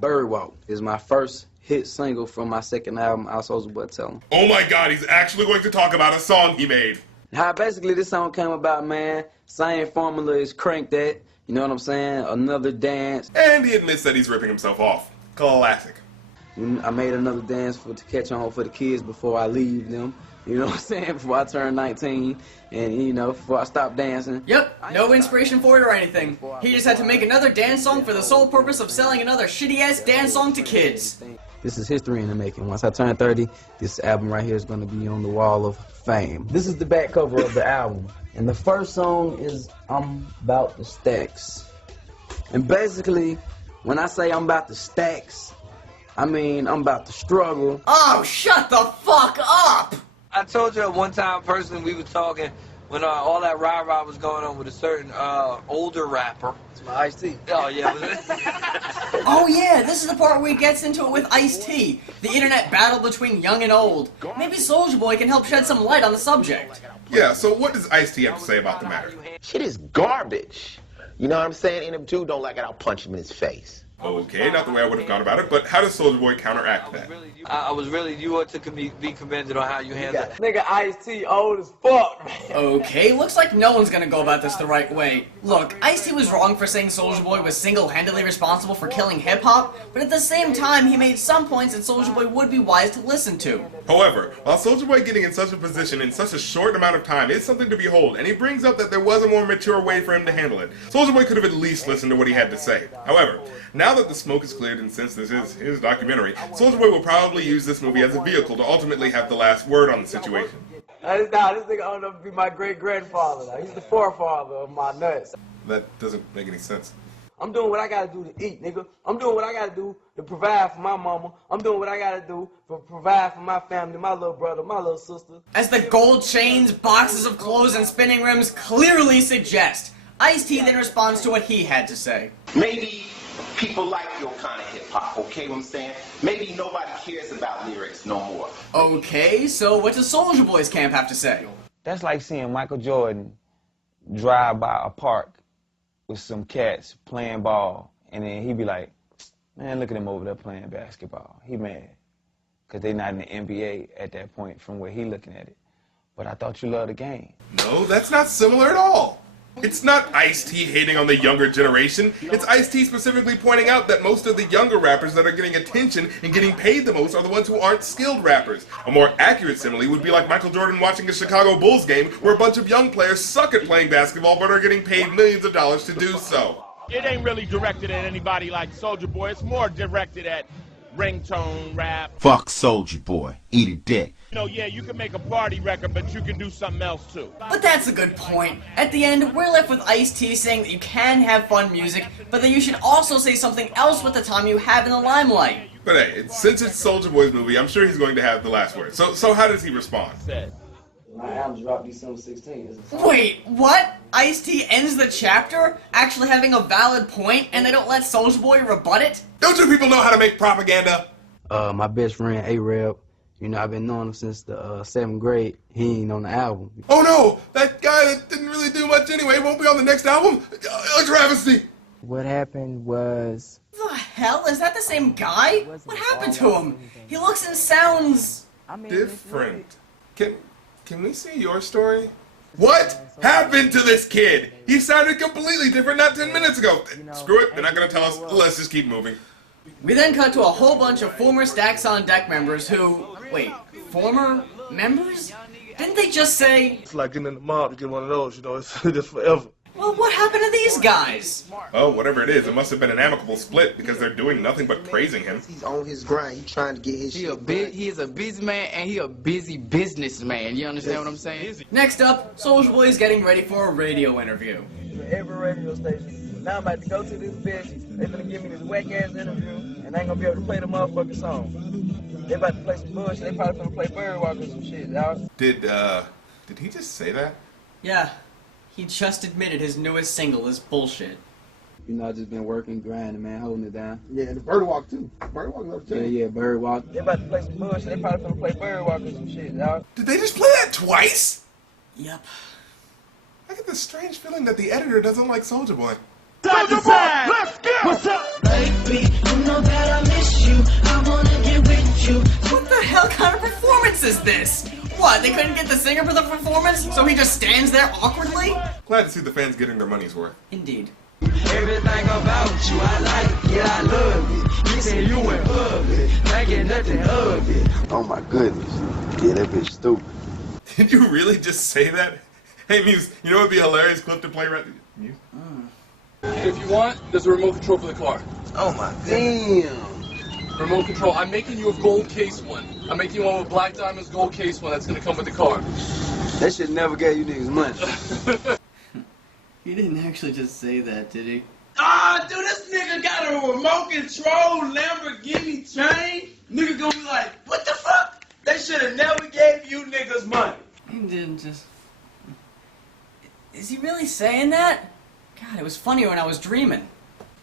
Bird Walk is my first hit single from my second album, I'll Souljaboy Tell 'em. Oh my God, he's actually going to talk about a song he made. How basically this song came about, man, same formula as Crank That, you know what I'm saying, another dance. And he admits that he's ripping himself off. Classic. I made another dance to catch on for the kids before I leave them, you know what I'm saying, before I turn 19, and you know, before I stop dancing. Yep, no inspiration for it or anything. He just had to make another dance song for the sole purpose of selling another shitty-ass dance song to kids. This is history in the making. Once I turn 30, this album right here is going to be on the wall of fame. This is the back cover of the album. And the first song is I'm About the Stacks. And basically, when I say I'm about the stacks, I mean I'm about to struggle. Oh, shut the fuck up! I told you at one time personally we were talking when all that rah-rah was going on with a certain older rapper. It's my Ice-T. Oh, yeah. Oh yeah, this is the part where he gets into it with Ice-T. The internet battle between young and old. Maybe Soulja Boy can help shed some light on the subject. Yeah, so what does Ice-T have to say about the matter? Shit is garbage. You know what I'm saying? And if dude don't like it, I'll punch him in his face. Okay, not the way I would have gone about it, but how does Soulja Boy counteract that? You ought to be commended on how you handle it. Nigga Ice-T old as fuck, man. Okay, looks like no one's gonna go about this the right way. Look, Ice-T was wrong for saying Soulja Boy was single-handedly responsible for killing hip-hop, but at the same time, he made some points that Soulja Boy would be wise to listen to. However, while Soulja Boy getting in such a position in such a short amount of time is something to behold, and he brings up that there was a more mature way for him to handle it, Soulja Boy could have at least listened to what he had to say. However, now that the smoke is cleared and since this is his documentary, Soulja Boy will probably use this movie as a vehicle to ultimately have the last word on the situation. This nigga owned up to be my great-grandfather. He's the forefather of my nuts. That doesn't make any sense. I'm doing what I gotta do to eat, nigga. I'm doing what I gotta do to provide for my mama. I'm doing what I gotta do to provide for my family, my little brother, my little sister. As the gold chains, boxes of clothes, and spinning rims clearly suggest, Ice-T then responds to what he had to say. Maybe people like your kind of hip-hop, okay what I'm saying? Maybe nobody cares about lyrics no more. Okay, so what does Soulja Boy's camp have to say? That's like seeing Michael Jordan drive by a park with some cats playing ball, and then he be like, man, look at him over there playing basketball. He mad, because they not in the NBA at that point from where he looking at it. But I thought you loved the game. No, that's not similar at all. It's not Ice-T hating on the younger generation. It's Ice-T specifically pointing out that most of the younger rappers that are getting attention and getting paid the most are the ones who aren't skilled rappers. A more accurate simile would be like Michael Jordan watching a Chicago Bulls game where a bunch of young players suck at playing basketball but are getting paid millions of dollars to do so. It ain't really directed at anybody like Soulja Boy. It's more directed at ringtone rap. Fuck Soulja Boy. Eat a dick. You know, yeah, you can make a party record, but you can do something else too. But that's a good point. At the end, we're left with Ice-T saying that you can have fun music, but that you should also say something else with the time you have in the limelight. But hey, since it's Soulja Boy's movie, I'm sure he's going to have the last word. So how does he respond? My album dropped December 16th. Wait, what? Ice-T ends the chapter actually having a valid point, and they don't let Soulja Boy rebut it? Don't you people know how to make propaganda? My best friend A-Reb, you know, I've been knowing him since the 7th grade. He ain't on the album. Oh no! That guy that didn't really do much anyway won't be on the next album? A travesty! What happened was... The hell? Is that the same guy? What happened to him? He looks and sounds... different. Can we see your story? What happened to this kid? He sounded completely different not 10 minutes ago. Screw it, they're not gonna tell us. Let's just keep moving. We then cut to a whole bunch of former Stacks on Deck members who... Wait, former members? Didn't they just say... It's like getting in the mob to get one of those, you know, it's just forever. Well, what happened to these guys? Oh, whatever it is, it must have been an amicable split because they're doing nothing but praising him. He's on his grind. He's trying to get his shit. He is a busy man, and he a busy businessman. You understand what I'm saying? Next up, Soulja Boy is getting ready for a radio interview. Every radio station. Now I'm about to go to this bitch. They finna give me this whack-ass interview, and I ain't gonna be able to play the motherfucking song. They about to play some bullshit. They probably finna play Bird Walk or some shit, dog. Did he just say that? Yeah. He just admitted his newest single is bullshit. You know, I just been working, grinding, man, holding it down. Yeah, and the Bird Walk too. Bird Walk another too. Yeah, Bird Walk. They about to play some bullshit. They probably finna play Bird Walk or some shit, dog. Did they just play that twice? Yep. I get this strange feeling that the editor doesn't like Soulja Boy. Soulja Boy, let's go! What's up? Baby, you know that you. I wanna get with you. What the hell kind of performance is this? What, they couldn't get the singer for the performance, so he just stands there awkwardly? Glad to see the fans getting their money's worth. Indeed. Everything about you, I like it, yeah, I love it. You say you went ugly, thinking nothing of it. Oh my goodness. Yeah, that bitch stupid. Did you really just say that? Hey Muse, you know what would be a hilarious clip to play right Muse? If you want, there's a remote control for the car. Oh my damn. Remote control. I'm making you a gold case one. I'm making you one with black diamonds, gold case one. That's gonna come with the car. That shit never gave you niggas money. He didn't actually just say that, did he? Ah, dude, this nigga got a remote control Lamborghini chain. Nigga gonna be like, what the fuck? They should have never gave you niggas money. He didn't just... Is he really saying that? God, it was funnier when I was dreaming.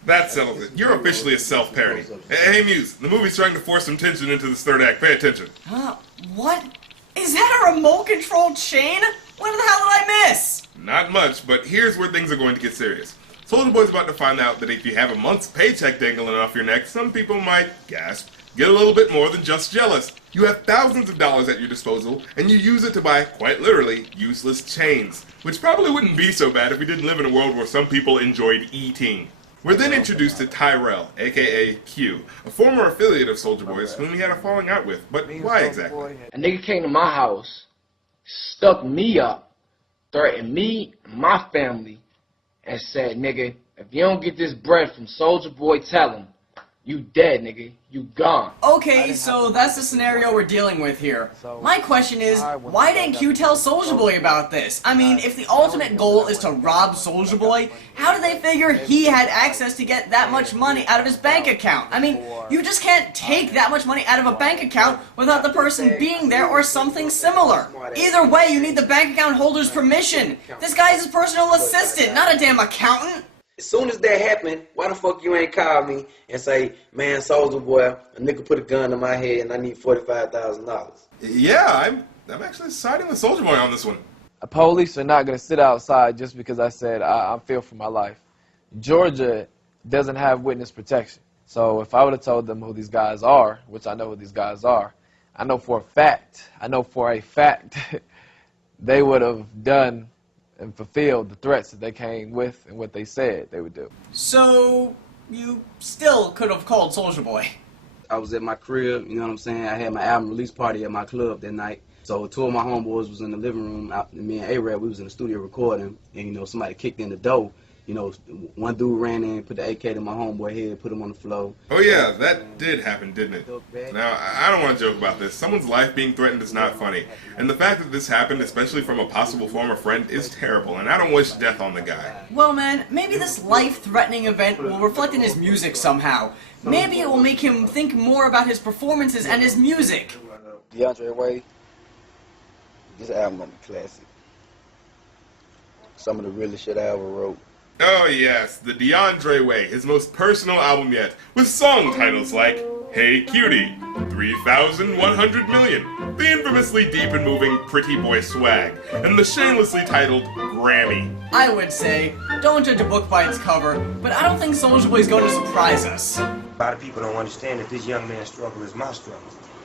That settles it. You're officially a self-parody. Hey Muse, the movie's trying to force some tension into this third act. Pay attention. What? Is that a remote control chain? What the hell did I miss? Not much, but here's where things are going to get serious. Soulja Boy's about to find out that if you have a month's paycheck dangling off your neck, some people might, gasp, get a little bit more than just jealous. You have thousands of dollars at your disposal, and you use it to buy, quite literally, useless chains. Which probably wouldn't be so bad if we didn't live in a world where some people enjoyed eating. We're then introduced to Tyrell, aka Q, a former affiliate of Soulja Boy's whom he had a falling out with. But why exactly? A nigga came to my house, stuck me up, threatened me and my family, and said, nigga, if you don't get this bread from Soulja Boy, tell him, you dead, nigga. You gone. Okay, so that's the scenario we're dealing with here. My question is, why didn't Q tell Soulja Boy about this? I mean, if the ultimate goal is to rob Soulja Boy, how did they figure he had access to get that much money out of his bank account? I mean, you just can't take that much money out of a bank account without the person being there or something similar. Either way, you need the bank account holder's permission. This guy's his personal assistant, not a damn accountant. As soon as that happened, why the fuck you ain't call me and say, man, Soulja Boy, a nigga put a gun to my head and I need $45,000? Yeah, I'm actually siding with Soulja Boy on this one. Police are not going to sit outside just because I said I feel for my life. Georgia doesn't have witness protection. So if I would have told them who these guys are, which I know who these guys are, I know for a fact, they would have done and fulfilled the threats that they came with and what they said they would do. So, you still could have called Soulja Boy. I was at my crib, you know what I'm saying? I had my album release party at my club that night. So two of my homeboys was in the living room, me and A-Rab, we was in the studio recording, and you know, somebody kicked in the door. You know, one dude ran in, put the AK to my homeboy head, put him on the floor. Oh yeah, that did happen, didn't it? Now, I don't want to joke about this. Someone's life being threatened is not funny. And the fact that this happened, especially from a possible former friend, is terrible. And I don't wish death on the guy. Well, man, maybe this life-threatening event will reflect in his music somehow. Maybe it will make him think more about his performances and his music. DeAndre Way, this album is a classic. Some of the realest shit I ever wrote. Oh yes, the DeAndre Way, his most personal album yet, with song titles like Hey Cutie, 3,100 Million, the infamously deep and moving Pretty Boy Swag, and the shamelessly titled Grammy. I would say, don't judge a book by its cover, but I don't think Soulja Boy's going to surprise us. A lot of people don't understand that this young man's struggle is my struggle.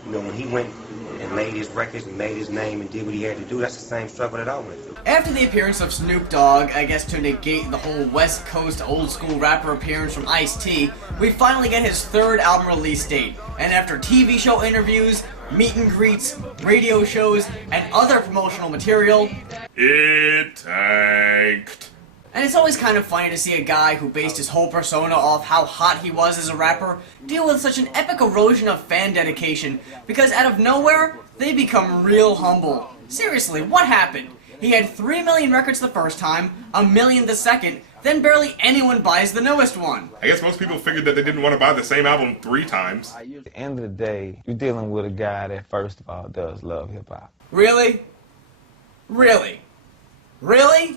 You know, when he went and made his records and made his name and did what he had to do, that's the same struggle that I went through. After the appearance of Snoop Dogg, I guess to negate the whole West Coast old school rapper appearance from Ice-T, we finally get his third album release date. And after TV show interviews, meet and greets, radio shows, and other promotional material, it tanked. And it's always kind of funny to see a guy who based his whole persona off how hot he was as a rapper deal with such an epic erosion of fan dedication, because out of nowhere, they become real humble. Seriously, what happened? He had 3 million records the first time, 1 million the second, then barely anyone buys the newest one. I guess most people figured that they didn't want to buy the same album 3 times. At the end of the day, you're dealing with a guy that first of all does love hip-hop. Really? Really? Really?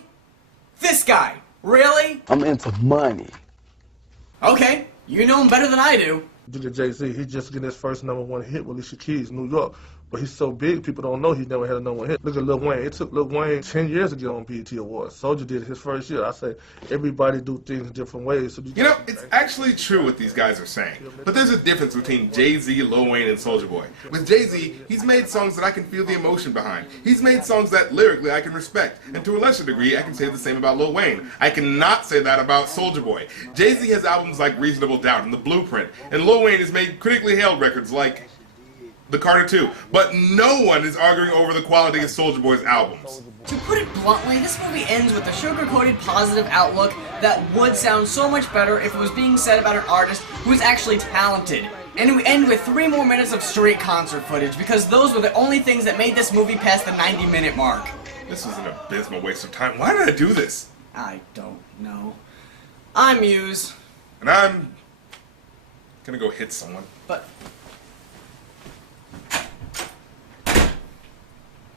This guy? Really? I'm into money. Okay, you know him better than I do. Jay-Z, he just getting his first #1 hit with Alicia Keys, New York. But he's so big, people don't know he never had a number one hit. Look at Lil Wayne. It took Lil Wayne 10 years to get on BET Awards. Soulja did it his first year. I say everybody do things different ways. So you know, it's actually true what these guys are saying. But there's a difference between Jay-Z, Lil Wayne, and Soulja Boy. With Jay-Z, he's made songs that I can feel the emotion behind. He's made songs that lyrically I can respect. And to a lesser degree, I can say the same about Lil Wayne. I cannot say that about Soulja Boy. Jay-Z has albums like Reasonable Doubt and The Blueprint. And Lil Wayne has made critically hailed records like The Carter 2, but no one is arguing over the quality of Soulja Boy's albums. To put it bluntly, this movie ends with a sugar-coated positive outlook that would sound so much better if it was being said about an artist who is actually talented. And we end with 3 more minutes of straight concert footage, because those were the only things that made this movie past the 90-minute mark. This was an abysmal waste of time. Why did I do this? I don't know. I'm Muse. And I'm gonna go hit someone. But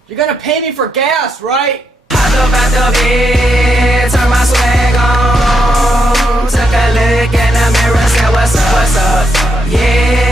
you're gonna pay me for gas, right? I go back to bed, turn my swag on, took a look in the mirror, said what's up, yeah.